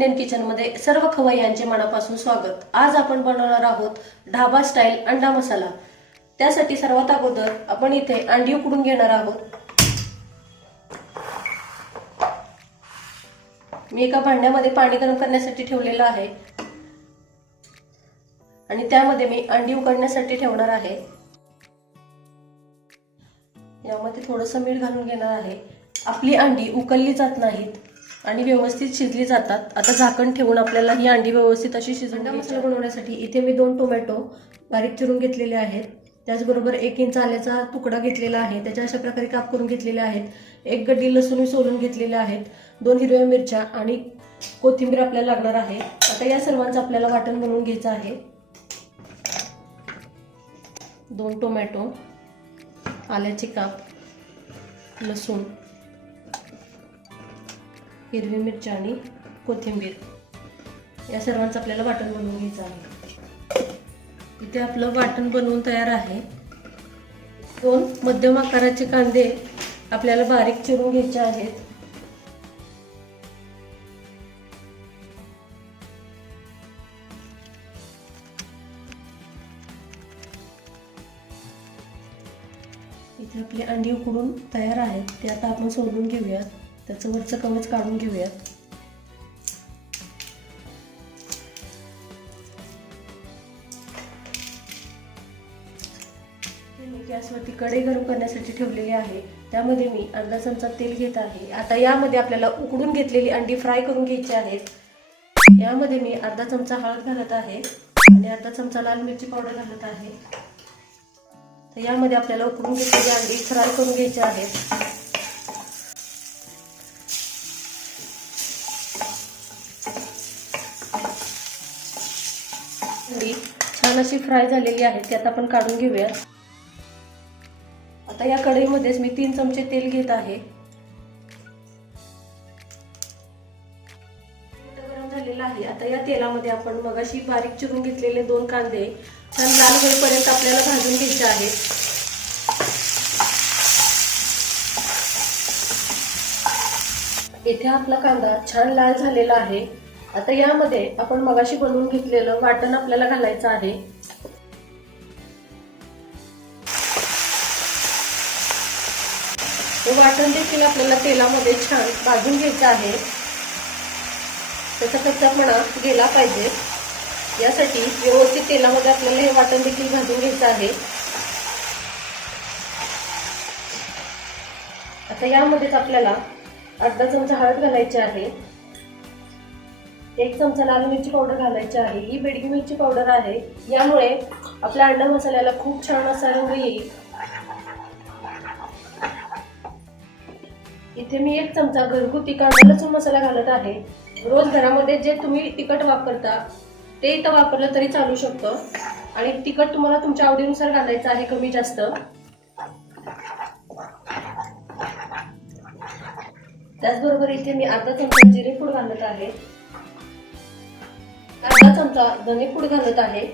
Indian किचनमध्ये सर्व खवय्यांचे मनापासून स्वागत. आज आपण बनवणार आहोत ढाबा स्टाईल अंडा मसाला. त्यासाठी सर्वात अगोदर आपण इथे अंडी उकडून घेणार आहोत? मी एका भांड्यामध्ये पाणी गरम करण्यासाठी ठेवलेलं आहे. आणि त्यामध्ये मी अंडी उकडण्यासाठी ठेवणार आहे. यामध्ये थोडंसं मीठ घालून घेणार आहे. आपली अंडी उकलली जात नाहीत. आणि व्यवस्थित शिजली जातात. आता झाकण ठेवून आपल्याला ही अंडी व्यवस्थित अशी शिजवून मसाला बनवण्यासाठी इथे मी दोन टोमॅटो बारीक चिरून घेतलेले आहेत. त्याचबरोबर एक इंच आल्याचा तुकडा घेतलेला आहे. त्याच्या अशा प्रकारे काप करून घेतलेले आहेत. एक गड्डी लसूण मी सोलून घेतलेले आहेत. दोन हिरव्या मिरच्या आणि कोथिंबीर आपल्याला लागणार आहे. आता या सर्वांचं आपल्याला वाटण बनवून घ्यायचं आहे. दोन टोमॅटो आल्याचे काप लसूण. हिरवी मिरची आणि कोथिंबीर. या सर्वांचं आपल्याला वाटण बनवून घ्यायचं आहे. इथे आपलं वाटण बनवून तयार आहे. दोन मध्यम आकाराचे कांदे आपल्याला बारीक चिरून घ्यायचे आहेत. इथे आपली अंडी उकडून तयार आहेत. ते आता आपण सोडून घेऊयात. त्याचं वरचं कवच काढून घेऊयात. मी गॅसवरती कढई गरम करण्यासाठी ठेवलेली आहे. त्यामध्ये मी अर्धा चमचा तेल घेत आहे. आता यामध्ये आपल्याला उकडून घेतलेली अंडी फ्राय करून घ्यायची आहेत. यामध्ये मी अर्धा चमचा हळद घालत आहे आणि अर्धा चमचा लाल मिरची पावडर घालत आहे. तर यामध्ये आपल्याला उकडून घेतलेली अंडी फ्राय करून घ्यायची आहेत. छान अशी फ्राय झालेली आहे ती आता आपण काढून घेऊया. आता या कढईमध्येच मी तीन चमचे तेल घेत आहे. गरम झालेलं आहे. आता या तेलामध्ये आपण मगाशी बारीक चिरून घेतलेले दोन कांदे छान लाल होईपर्यंत आपल्याला भाजून घ्यायचे आहेत. इथे आपला कांदा छान लाल झालेला आहे. आता यामध्ये आपण मगाशी बनवून घेतलेलं वाटण आपल्याला घालायचं आहे. हे वाटण देखील आपल्याला तेलामध्ये छान भाजून घ्यायचं आहे. त्याचा कच्चापणा गेला पाहिजे. यासाठी व्यवस्थित तेलामध्ये आपल्याला हे वाटण देखील भाजून घ्यायचं आहे. आता यामध्येच आपल्याला अर्धा चमचा हळद घालायची आहे. एक चमचा लाल मिरची पावडर घालायची आहे ही बेडगी मिरची पावडर आहे. यामुळे आपल्या अंडा मसाल्याला खूप छान असा रंग येईल इथे मी एक चमचा घरगुती कांदा लसूण मसाला घालत आहे. रोज घरामध्ये जे तुम्ही तिखट वापरता ते इथं वापरलं तरी चालू शकतं. आणि तिखट तुम्हाला तुमच्या आवडीनुसार घालायचं आहे कमी जास्त. त्याचबरोबर इथे मी अर्धा चमचा जिरे पूड घालत आहे. अर्धा चमचा धनेपूड घालत आहे.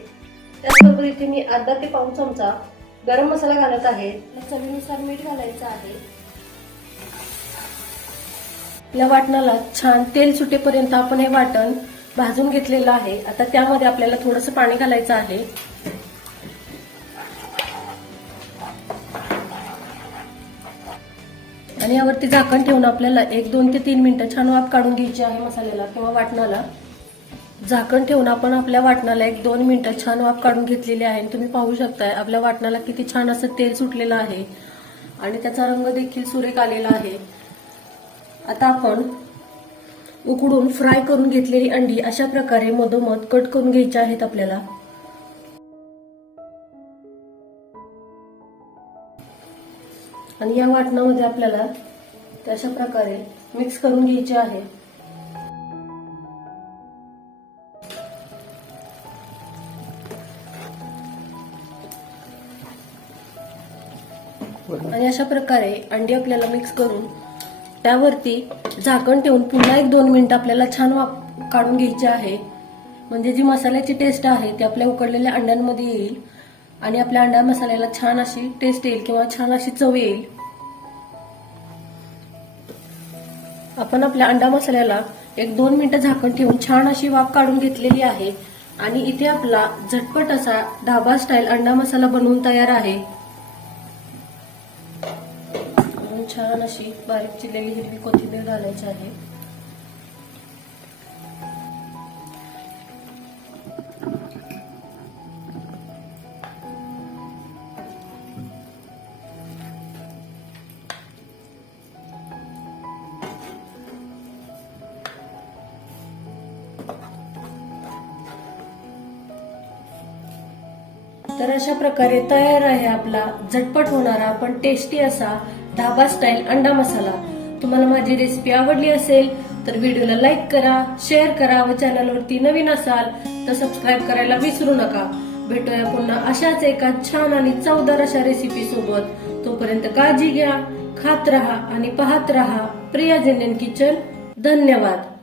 त्याचबरोबर इथे मी अर्धा ते पाऊन चमचा गरम मसाला घालत आहे. चवीनुसार मीठ घालायचं आहे. या वाटणाला छान तेल सुटेपर्यंत आपण हे वाटण भाजून घेतलेलं आहे. आता त्यामध्ये आपल्याला थोडंसं पाणी घालायचं आहे. आणि यावरती झाकण ठेवून आपल्याला एक दोन ते तीन मिनिटं छान वाफ काढून घ्यायची आहे मसाल्याला किंवा वाटणाला. झाकण ठेवून आपण आपल्या वाटणाला एक दोन मिनिटं छान वाफ काढून घेतलेली आहे. आणि तुम्ही पाहू शकताय आपल्या वाटणाला किती छान असं तेल सुटलेलं आहे. आणि त्याचा रंग देखील सुरेख आलेला आहे. आता आपण उकडून फ्राय करून घेतलेली अंडी अशा प्रकारे मधोमध कट करून घ्यायची आहेत आपल्याला. आणि या वाटणामध्ये आपल्याला तशा अशा प्रकारे मिक्स करून घ्यायचे आहे. आणि अशा प्रकारे अंडी आपल्याला मिक्स करून त्यावरती झाकण ठेवून पुन्हा एक दोन मिनिटं आपल्याला छान वाप काढून घ्यायची आहे. म्हणजे जी मसाल्याची टेस्ट आहे ती आपल्या उकडलेल्या अंड्यांमध्ये येईल. आणि आपल्या अंडा मसाल्याला छान अशी टेस्ट येईल किंवा छान अशी चव येईल. आपण आपल्या अंडा मसाल्याला एक दोन मिनिटं झाकण ठेवून छान अशी वाफ काढून घेतलेली आहे. आणि इथे आपला झटपट असा ढाबा स्टाईल अंडा मसाला बनवून तयार आहे. छान अशी बारीक चिरलेली हिरवी कोथिंबीर घालायची आहे. तर अशा प्रकारे तयार आहे आपला झटपट होणारा पण टेस्टी असा धाबा स्टाईल अंडा मसाला. तुम्हाला माझी रेसिपी आवडली असेल तर व्हिडिओला लाईक करा शेअर करा व चॅनलवरती नवीन असाल तर सबस्क्राईब करायला विसरू नका. भेटूया पुन्हा अशाच एका छान आणि चवदार अशा रेसिपी सोबत. तोपर्यंत काळजी घ्या खात राहा आणि पाहत राहा प्रिया जेनेन किचन. धन्यवाद.